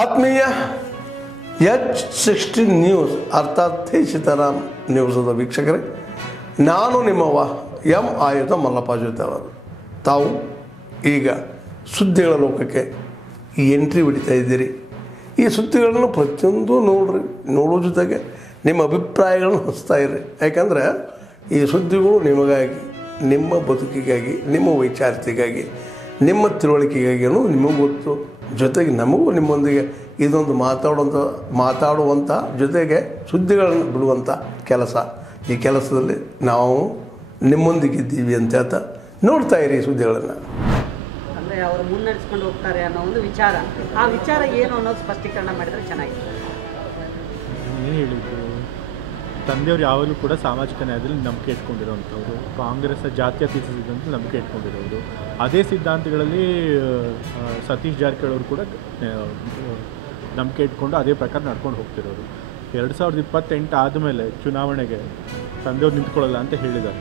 ಆತ್ಮೀಯ H16 news ಅರ್ಥಾತ್ ಥೇ ಸೀತಾರಾಮ್ ನ್ಯೂಸದ ವೀಕ್ಷಕರೇ, ನಾನು ನಿಮ್ಮವ ಎಂ ಆಯುಧ ಮಲ್ಲಪ್ಪ ಜೊತೆ ಅವರು. ತಾವು ಈಗ ಸುದ್ದಿಗಳ ಲೋಕಕ್ಕೆ ಎಂಟ್ರಿ ಹೊಡಿತಾ ಇದ್ದೀರಿ. ಈ ಸುದ್ದಿಗಳನ್ನು ಪ್ರತಿಯೊಂದು ನೋಡೋ ಜೊತೆಗೆ ನಿಮ್ಮ ಅಭಿಪ್ರಾಯಗಳನ್ನು ಹಂಚ್ತಾ ಇರ್ರಿ. ಯಾಕಂದರೆ ಈ ಸುದ್ದಿಗಳು ನಿಮಗಾಗಿ, ನಿಮ್ಮ ಬದುಕಿಗಾಗಿ, ನಿಮ್ಮ ವೈಚಾರಿಕೆಗಾಗಿ, ನಿಮ್ಮ ತಿಳುವಳಿಕೆಗಾಗಿಯೂ ನಿಮಗೂ ಗೊತ್ತು. ಜೊತೆಗೆ ನಮಗೂ ನಿಮ್ಮೊಂದಿಗೆ ಇದೊಂದು ಮಾತಾಡುವಂಥ ಜೊತೆಗೆ ಸುದ್ದಿಗಳನ್ನು ಬಿಡುವಂಥ ಕೆಲಸ. ಈ ಕೆಲಸದಲ್ಲಿ ನಾವು ನಿಮ್ಮೊಂದಿಗಿದ್ದೀವಿ ಅಂತ ಹೇಳ್ತಾ ನೋಡ್ತಾ ಇರಿ ಈ ಸುದ್ದಿಗಳನ್ನು. ಅಂದರೆ ಅವರು ಮುನ್ನಡೆಸ್ಕೊಂಡು ಹೋಗ್ತಾರೆ ಅನ್ನೋ ಒಂದು ವಿಚಾರ, ಆ ವಿಚಾರ ಏನು ಅನ್ನೋದು ಸ್ಪಷ್ಟೀಕರಣ ಮಾಡಿದರೆ ಚೆನ್ನಾಗಿದೆ. ಏನು ಹೇಳಿದ್ರು, ತಂದೆಯವರು ಯಾವಾಗಲೂ ಕೂಡ ಸಾಮಾಜಿಕ ನ್ಯಾಯದಲ್ಲಿ ನಂಬಿಕೆ ಇಟ್ಕೊಂಡಿರೋವಂಥವ್ರು, ಕಾಂಗ್ರೆಸ್ ಜಾತ್ಯತೀತ ಸಿದ್ಧಾಂತ ನಂಬಿಕೆ ಇಟ್ಕೊಂಡಿರೋರು. ಅದೇ ಸಿದ್ಧಾಂತಗಳಲ್ಲಿ ಸತೀಶ್ ಜಾರಕಿಹೊಳಿ ಅವರು ಕೂಡ ನಂಬಿಕೆ ಇಟ್ಕೊಂಡು ಅದೇ ಪ್ರಕಾರ ನಡ್ಕೊಂಡು ಹೋಗ್ತಿರೋರು. 2028 ಆದಮೇಲೆ ಚುನಾವಣೆಗೆ ತಂದೆಯವ್ರು ನಿಂತ್ಕೊಳ್ಳಲ್ಲ ಅಂತ ಹೇಳಿದ್ದಾರೆ.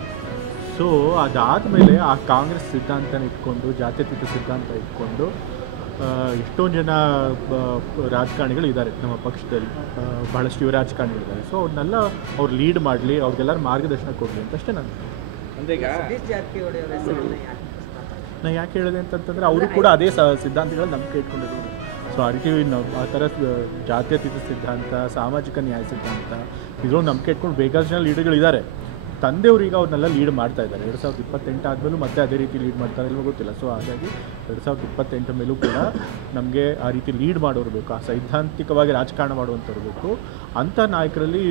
ಸೊ ಅದಾದಮೇಲೆ ಆ ಕಾಂಗ್ರೆಸ್ ಸಿದ್ಧಾಂತನ ಇಟ್ಕೊಂಡು, ಜಾತ್ಯತೀತ ಸಿದ್ಧಾಂತ ಇಟ್ಕೊಂಡು ಎಷ್ಟೊಂದು ಜನ ರಾಜಕಾರಣಿಗಳು ಇದ್ದಾರೆ ನಮ್ಮ ಪಕ್ಷದಲ್ಲಿ, ಬಹಳಷ್ಟು ಯುವ ರಾಜಕಾರಣಿಗಳಿದ್ದಾರೆ. ಸೊ ಅವ್ರನ್ನೆಲ್ಲ ಅವ್ರು ಲೀಡ್ ಮಾಡಲಿ, ಅವ್ರಿಗೆಲ್ಲರೂ ಮಾರ್ಗದರ್ಶನ ಕೊಡಲಿ ಅಂತ ಅಷ್ಟೇ ನಾನು. ನಾನು ಯಾಕೆ ಹೇಳಿದೆ ಅಂತಂತಂದರೆ ಅವರು ಕೂಡ ಅದೇ ಸಿದ್ಧಾಂತಗಳ ನಂಬಿಕೆ ಇಟ್ಕೊಂಡಿರೋರು. ಸೊ ಆ ರೀತಿ ಆ ಥರ ಜಾತ್ಯತೀತ ಸಿದ್ಧಾಂತ, ಸಾಮಾಜಿಕ ನ್ಯಾಯ ಸಿದ್ಧಾಂತ ಇದ್ರೊಂದು ನಂಬಿಕೆ ಇಟ್ಕೊಂಡು ಬೇಕಾದಷ್ಟು ಜನ ಲೀಡರ್ಗಳಿದ್ದಾರೆ. ತಂದೆಯವರು ಈಗ ಅವ್ರನ್ನೆಲ್ಲ ಲೀಡ್ ಮಾಡ್ತಾ ಇದ್ದಾರೆ. 2028 ಆದಮೇಲೂ ಮತ್ತೆ ಅದೇ ರೀತಿ ಲೀಡ್ ಮಾಡ್ತಾರೆ ಇಲ್ವೋ ಗೊತ್ತಿಲ್ಲ. ಸೊ ಹಾಗಾಗಿ 2028 ಮೇಲೂ ಕೂಡ ನಮಗೆ ಆ ರೀತಿ ಲೀಡ್ ಮಾಡೋರು ಬೇಕು, ಆ ಸೈದ್ಧಾಂತಿಕವಾಗಿ ರಾಜಕಾರಣ ಮಾಡುವಂಥವ್ರು ಬೇಕು. ಅಂಥ ನಾಯಕರಲ್ಲಿ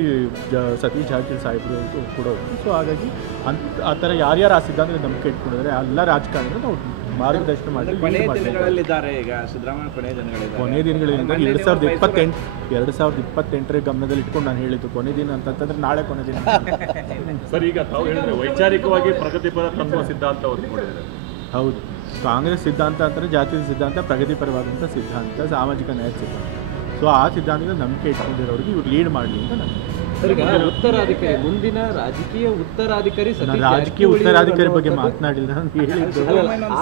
ಸತೀಶ್ ಜಾರಕಿಹೊಳಿ ಸಾಹೇಬರು ಕೂಡ. ಸೊ ಹಾಗಾಗಿ ಆ ಥರ ಯಾರ್ಯಾರು ಆ ಸಿದ್ಧಾಂತದ ನಂಬಿಕೆ ಇಟ್ಕೊಂಡಿದ್ದಾರೆ ಎಲ್ಲ ರಾಜಕಾರಣಿಗಳು ನಾವು ಮಾರ್ಗದರ್ಶನ ಮಾಡಿ ಕೊನೆ ದಿನಗಳಲ್ಲಿದ್ದಾರೆ. ಈಗ ಸಿದ್ದರಾಮಯ್ಯ ಕೊನೆ ದಿನಗಳಿಂದ 2028 ಗಮನದಲ್ಲಿ ಇಟ್ಕೊಂಡು ನಾನು ಹೇಳಿದ್ದು ಕೊನೆ ದಿನ ಅಂತಂತಂದ್ರೆ ನಾಳೆ ಕೊನೆ ದಿನ. ಸರ್, ಈಗ ತಾವು ಹೇಳಿದ್ರೆ ವೈಚಾರಿಕವಾಗಿ ಪ್ರಗತಿಪರ ತತ್ವ ಸಿದ್ಧಾಂತ ಹೌದು, ಕಾಂಗ್ರೆಸ್ ಸಿದ್ಧಾಂತ ಅಂತಂದರೆ ಜಾತಿಯ ಸಿದ್ಧಾಂತ, ಪ್ರಗತಿಪರವಾದಂಥ ಸಿದ್ಧಾಂತ, ಸಾಮಾಜಿಕ ನ್ಯಾಯ ಸಿದ್ಧಾಂತ. ಸೊ ಆ ಸಿದ್ಧಾಂತದ ನಂಬಿಕೆ ಇಟ್ಕೊಂಡಿರೋರಿಗೆ ಇವ್ರು ಲೀಡ್ ಮಾಡಲಿ ಅಂತ ನಾನು. ಉತ್ತರಾಧಿಕಾರಿ, ಮುಂದಿನ ರಾಜಕೀಯ ಉತ್ತರಾಧಿಕಾರಿ ಬಗ್ಗೆ ಮಾತನಾಡಿಲ್ಲ. ನಾನು ಹೇಳಿದ್ದು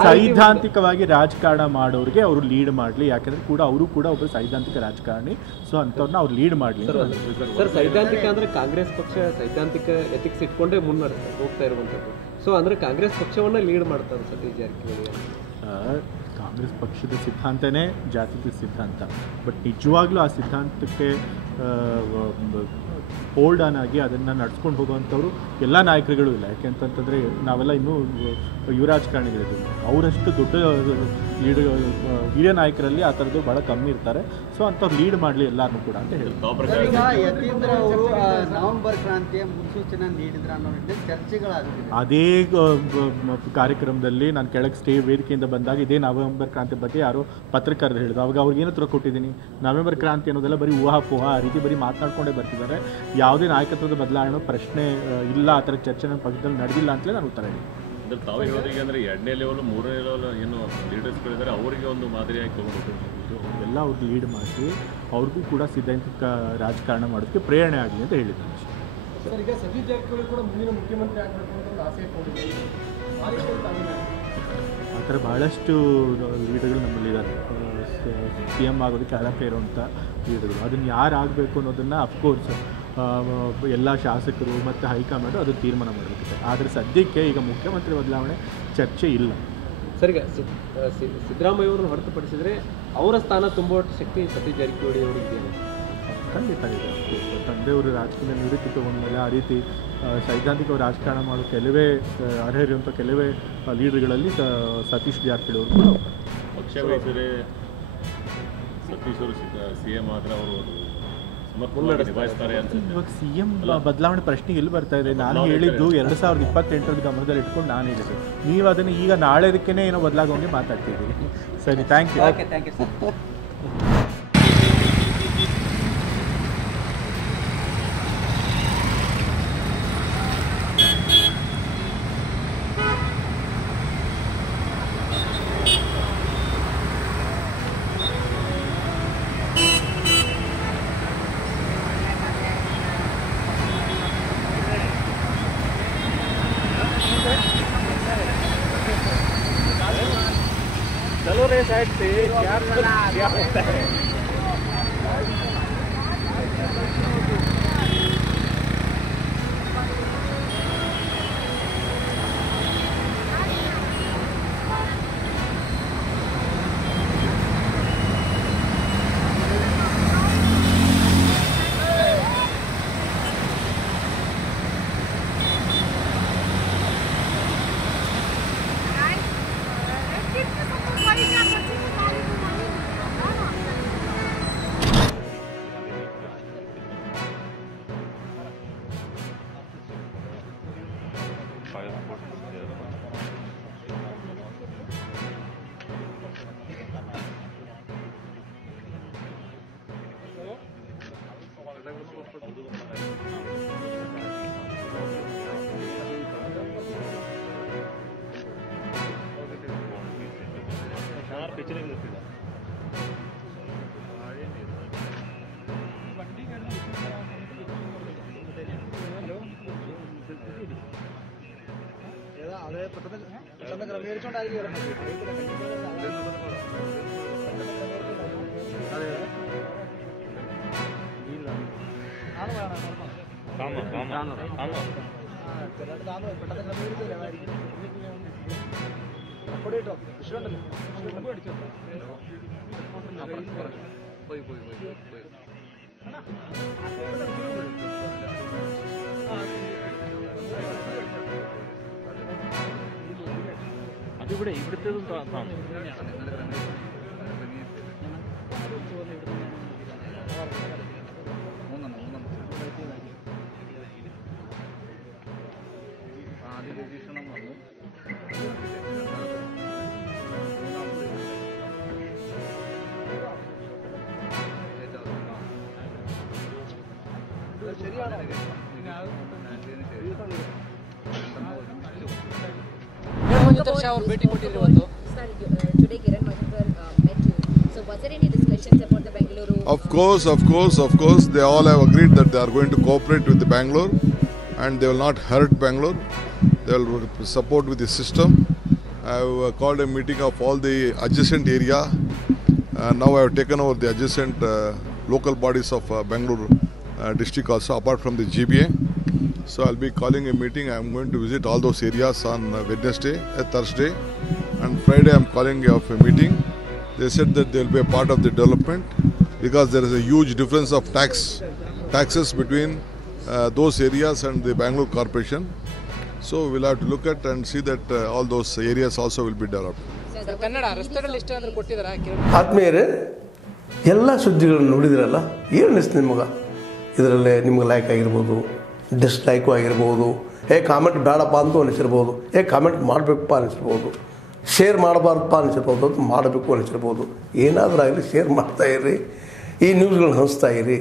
ಸೈದ್ಧಾಂತಿಕವಾಗಿ ರಾಜಕಾರಣ ಮಾಡೋರಿಗೆ ಅವರು ಲೀಡ್ ಮಾಡಲಿ. ಯಾಕಂದ್ರೆ ಕೂಡ ಅವರು ಕೂಡ ಒಬ್ಬರು ಸೈದ್ಧಾಂತಿಕ ರಾಜಕಾರಣಿ. ಸೊ ಅಂಥವ್ರನ್ನ ಅವ್ರು ಲೀಡ್ ಮಾಡಲಿ. ಸರ್, ಸೈದ್ಧಾಂತಿಕ ಅಂದರೆ ಕಾಂಗ್ರೆಸ್ ಪಕ್ಷ ಸೈದ್ಧಾಂತಿಕ ಎಥಿಕ್ಸ್ ಇಟ್ಕೊಂಡೇ ಹೋಗ್ತಾ ಇರುವಂಥದ್ದು. ಸೊ ಅಂದರೆ ಕಾಂಗ್ರೆಸ್ ಪಕ್ಷವನ್ನ ಲೀಡ್ ಮಾಡ್ತಾರೆ ಸತೀಶ್ ಜಾರಕಿಹೊಳಿ. ಕಾಂಗ್ರೆಸ್ ಪಕ್ಷದ ಸಿದ್ಧಾಂತನೇ ಜಾತ್ಯತೀತ ಸಿದ್ಧಾಂತ. ಬಟ್ ನಿಜವಾಗ್ಲೂ ಆ ಸಿದ್ಧಾಂತಕ್ಕೆ ಹೋಲ್ಡ್ ಆನ್ ಆಗಿ ಅದನ್ನು ನಡ್ಸ್ಕೊಂಡು ಹೋಗುವಂಥವ್ರು ಎಲ್ಲ ನಾಯಕರುಗಳು ಇಲ್ಲ. ಯಾಕೆಂತಂತಂದರೆ ನಾವೆಲ್ಲ ಇನ್ನೂ ಯುವ ರಾಜಕಾರಣಿಗಳಿದ್ದೀವಿ. ಅವರಷ್ಟು ದೊಡ್ಡ ಹಿರಿಯ ನಾಯಕರಲ್ಲಿ ಆ ಥರದ್ದು ಭಾಳ ಕಮ್ಮಿ ಇರ್ತಾರೆ. ಸೊ ಅಂಥವ್ರು ಲೀಡ್ ಮಾಡಲಿ ಎಲ್ಲರೂ ಕೂಡ ಅಂತ ಹೇಳ್ತಾರೆ. ಈಗ ಯತೀಂದ್ರ ಅವರು ನವೆಂಬರ್ ಕ್ರಾಂತಿಯ ಮುನ್ಸೂಚನೆ ನೀಡಿದ್ರ ಅನ್ನೋ ಚರ್ಚೆಗಳಾಗಿದೆ. ಅದೇ ಕಾರ್ಯಕ್ರಮದಲ್ಲಿ ನಾನು ಕೆಳಗೆ ವೇದಿಕೆಯಿಂದ ಬಂದಾಗ ಇದೇ ನವೆಂಬರ್ ಕ್ರಾಂತಿ ಬಗ್ಗೆ ಯಾರೋ ಪತ್ರಕರ್ತರು ಹೇಳಿದ್ರು. ಅವಾಗ ಅವ್ರಿಗೆ ಏನು ಉತ್ತರ ಕೊಟ್ಟಿದ್ದೀನಿ, ನವೆಂಬರ್ ಕ್ರಾಂತಿ ಅನ್ನೋದೆಲ್ಲ ಬರೀ ಊಹಾಪೋಹ ಆ ರೀತಿ ಬರೀ ಮಾತನಾಡ್ಕೊಂಡೇ ಬರ್ತಿದ್ದಾರೆ. ಯಾವುದೇ ನಾಯಕತ್ವದ ಬದಲಾವಣೆ ಪ್ರಶ್ನೆ ಇಲ್ಲ, ಆ ಥರ ಚರ್ಚೆ ನಮ್ಮ ಪಕ್ಷದಲ್ಲಿ ನಡೆದಿಲ್ಲ ಅಂತಲೇ ನಾನು ಉತ್ತರ ಹೇಳಿ. ಅಂದರೆ ತಾವು ಹೇಳೋದಿಗೆ ಅಂದರೆ 2ನೇ ಲೆವೆಲ್ 3ನೇ ಲೆವೆಲ್ ಏನು ಲೀಡರ್ಸ್ಗಳಿದ್ದಾರೆ ಅವರಿಗೆ ಒಂದು ಮಾದರಿಯಾಗಿ ತೊಗೊಂಡು ಎಲ್ಲ ಅವ್ರಿಗೆ ಲೀಡ್ ಮಾಡಿ ಅವ್ರಿಗೂ ಕೂಡ ಸಿದ್ಧಾಂತಿಕ ರಾಜಕಾರಣ ಮಾಡೋದಕ್ಕೆ ಪ್ರೇರಣೆ ಆಗಲಿ ಅಂತ ಹೇಳಿದ್ದಾರೆ. ಸರ್, ಈಗ ಸತೀಶ್ ಜಾರಕಿಹೊಳಿ ಕೂಡ ಮುಂದಿನ ಮುಖ್ಯಮಂತ್ರಿ ಆಗಬೇಕು ಅಂತ ಆಸೆ ಇಟ್ಕೊಂಡಿದ್ದಾರೆ. ಆ ಥರ ಭಾಳಷ್ಟು ಲೀಡರ್ಗಳು ನಮ್ಮಲ್ಲಿದ್ದಾರೆ. CM ಆಗೋದಕ್ಕೆ ಅರ್ಹತೆ ಇರುವಂಥ ಲೀಡರ್ಗಳು. ಅದನ್ನು ಯಾರು ಆಗಬೇಕು ಅನ್ನೋದನ್ನು ಅಫ್ಕೋರ್ಸ್ ಎಲ್ಲ ಶಾಸಕರು ಮತ್ತು ಹೈಕಮಾಂಡು ಅದು ತೀರ್ಮಾನ ಮಾಡಬೇಕಿದೆ. ಆದರೆ ಸದ್ಯಕ್ಕೆ ಈಗ ಮುಖ್ಯಮಂತ್ರಿ ಬದಲಾವಣೆ ಚರ್ಚೆ ಇಲ್ಲ. ಸರ್, ಈಗ ಸಿದ್ದರಾಮಯ್ಯ ಅವರನ್ನು ಹೊರತುಪಡಿಸಿದರೆ ಅವರ ಸ್ಥಾನ ತುಂಬುವ ಶಕ್ತಿ ಸತೀಶ್ ಜಾರಕಿಹೊಳಿ ಅವರಿಗೆ ಖಂಡಿತ ಇದೆ. ತಂದೆಯವರು ರಾಜಕೀಯ ನಿವೃತ್ತಿ ತಗೊಂಡ್ಮೇಲೆ ಆ ರೀತಿ ಸೈದ್ಧಾಂತಿಕ ರಾಜಕಾರಣ ಮಾಡೋ ಕೆಲವೇ ಅರ್ಹರಿರುವಂಥ ಕೆಲವೇ ಲೀಡರ್ಗಳಲ್ಲಿ ಸತೀಶ್ ಜಾರಕಿಹೊಳಿ ಅವರು ಕೂಡ ಪಕ್ಷ ವಹಿಸಿದರೆ ಸತೀಶ್ ಅವರು CM ಆದರೆ ಅವರು ನಿಭಾಯಿಸ್ತಾರೆ ಅಂತ. ಇವಾಗ CM ಬದಲಾವಣೆ ಪ್ರಶ್ನೆ ಎಲ್ಲಿ ಬರ್ತಾ ಇದೆ? ನಾನು ಹೇಳಿದ್ದು 2028 ಗಮನದಲ್ಲಿ ಇಟ್ಕೊಂಡು ನಾನು ಹೇಳಿದ್ದು. ನೀವು ಅದನ್ನು ಈಗ ನಾಳೆದಕ್ಕೇ ಏನೋ ಬದಲಾಗೋಂಗೆ ಮಾತಾಡ್ತಿದ್ದೀರಿ. ಸರಿ, thank you. Okay, thank you sir. चलो रे साइड से क्या होता है। Of course, they all have agreed that they are going to cooperate with the Bangalore and they will not hurt Bangalore. They will support with the system. I have called a meeting of all the adjacent area. Now I have taken over the adjacent local bodies of Bangalore district also, apart from the GBA. So I'll be calling a meeting. I'm going to visit all those areas on Wednesday, Thursday, and Friday I'm calling off a meeting. They said that they will be a part of the development because there is a huge difference of taxes between those areas and the Bangalore Corporation. So we'll have to look at and see that all those areas also will be developed. ಆತ್ಮೀಯರೇ, ಎಲ್ಲ ಸುದ್ದಿಗಳನ್ನು ನೋಡಿದಿರಲ್ಲ, ಏನು ಅನಿಸ್ತು ನಿಮಗೆ? ಇದರಲ್ಲೇ ನಿಮ್ಗೆ like ಆಗಿರ್ಬೋದು, dislike ಆಗಿರ್ಬೋದು, ಕಾಮೆಂಟ್ ಬೇಡಪ್ಪ ಅಂತೂ ಅನಿಸಿರ್ಬೋದು, ಕಾಮೆಂಟ್ ಮಾಡಬೇಕಪ್ಪ ಅನಿಸಿರ್ಬೋದು, ಶೇರ್ ಮಾಡಬಾರ್ದಪ್ಪ ಅನಿಸಿರ್ಬೋದು, ಅದು ಮಾಡಬೇಕು ಅನಿಸಿರ್ಬೋದು. ಏನಾದರೂ ಆಗಲಿ ಶೇರ್ ಮಾಡ್ತಾಯಿರಿ, ಈ ನ್ಯೂಸ್ಗಳನ್ನ ಹಂಚ್ತಾಯಿರಿ,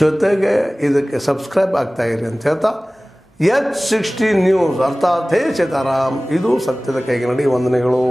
ಜೊತೆಗೆ ಇದಕ್ಕೆ ಸಬ್ಸ್ಕ್ರೈಬ್ ಆಗ್ತಾಯಿರಿ ಅಂತ ಹೇಳ್ತಾ H16 ನ್ಯೂಸ್ ಅರ್ಥಾತ್ ಹೇ ಸೀತಾರಾಮ್, ಇದು ಸತ್ಯದ ಕೈಗೆ ನಡಿ. ವಂದನೆಗಳು.